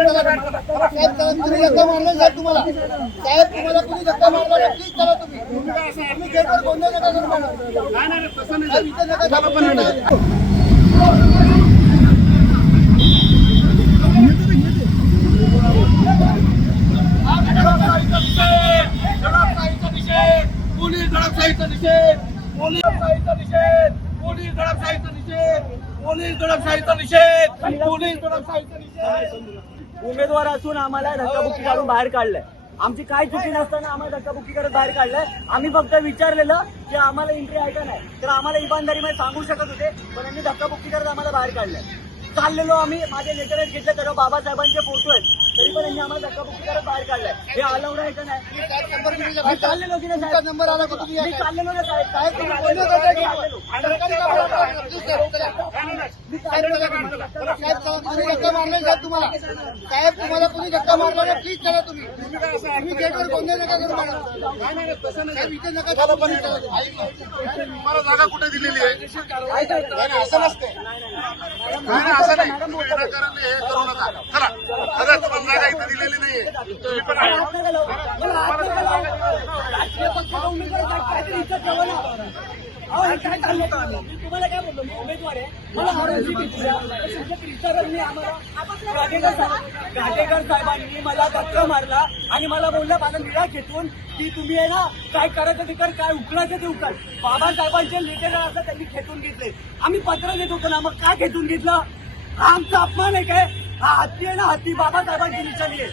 धक्का मारला साहेब तुम्हाला कुणी धक्का मारला प्लीज चला तुम्ही गेटवर गोंधळ नका करू मॅडम. इथे नका पोलीस दडपशाहीचा निषेध, पोलीस दडपशाहीचा निषेध, पोलीस दडपशाहीचा निषेध, पोलीस दडपशाहीचा निषेध, पोलीस दडपशाहीचा निषेध. उमेदवार असून आम्हाला धक्काबुक्की काढून बाहेर काढलंय. आमची काय चुकी नसताना आम्हाला धक्काबुक्की करत बाहेर काढलंय. आम्ही फक्त विचारलेलं की आम्हाला एंट्री आहे का नाही, तर आम्हाला इमानदारीमध्ये सांगू शकत होते, पण यांनी धक्काबुक्की करत आम्हाला बाहेर काढलंय. चाललेलो आम्ही, माझे लेटर घेतले तर बाबासाहेबांचे फोटो आहेत, तरी पण यांनी आम्हाला धक्काबुक्की करत बाहेर काढलंय. हे अलाउड आहे का नाही? मी चाललेलो की नाही साहेब? नंबर आला का तुम्ही? मी चाललेलो ना साहेब. साहेब तुम्ही साहेब धक्का मारला साहेब तुम्हाला. साहेब तुम्हाला कुणी धक्का मारला ना प्लीज चला तुम्ही गेटवर गोंधळ नका करू मॅडम. साहेब इथे नका चला पण मला जागा कुठे दिलेली आहे? असं नसते, असं नाही. तुम्ही विनाकारण हे करू नका. चला चला, तुम्हाला जागा इथे दिलेली नाहीये. तुम्ही पण तुम्हाला काय बोलतो, मी उमेदवार आहे. मला घाटेकर साहेबांनी मला धक्का मारला आणि मला बोलला माझा निरा खेचून की तुम्ही आहे ना काय करायचं ते कर, काय उकळायचं ते उकळ. बाबासाहेबांचे लेटर असं त्यांनी खेचून घेतले. आम्ही पत्र देत होतो ना, मग काय खेचून घेतलं? हा आमचा अपमान आहे काय? हा हत्ती आहे ना, हत्ती बाबासाहेबांची निशाणी आहे.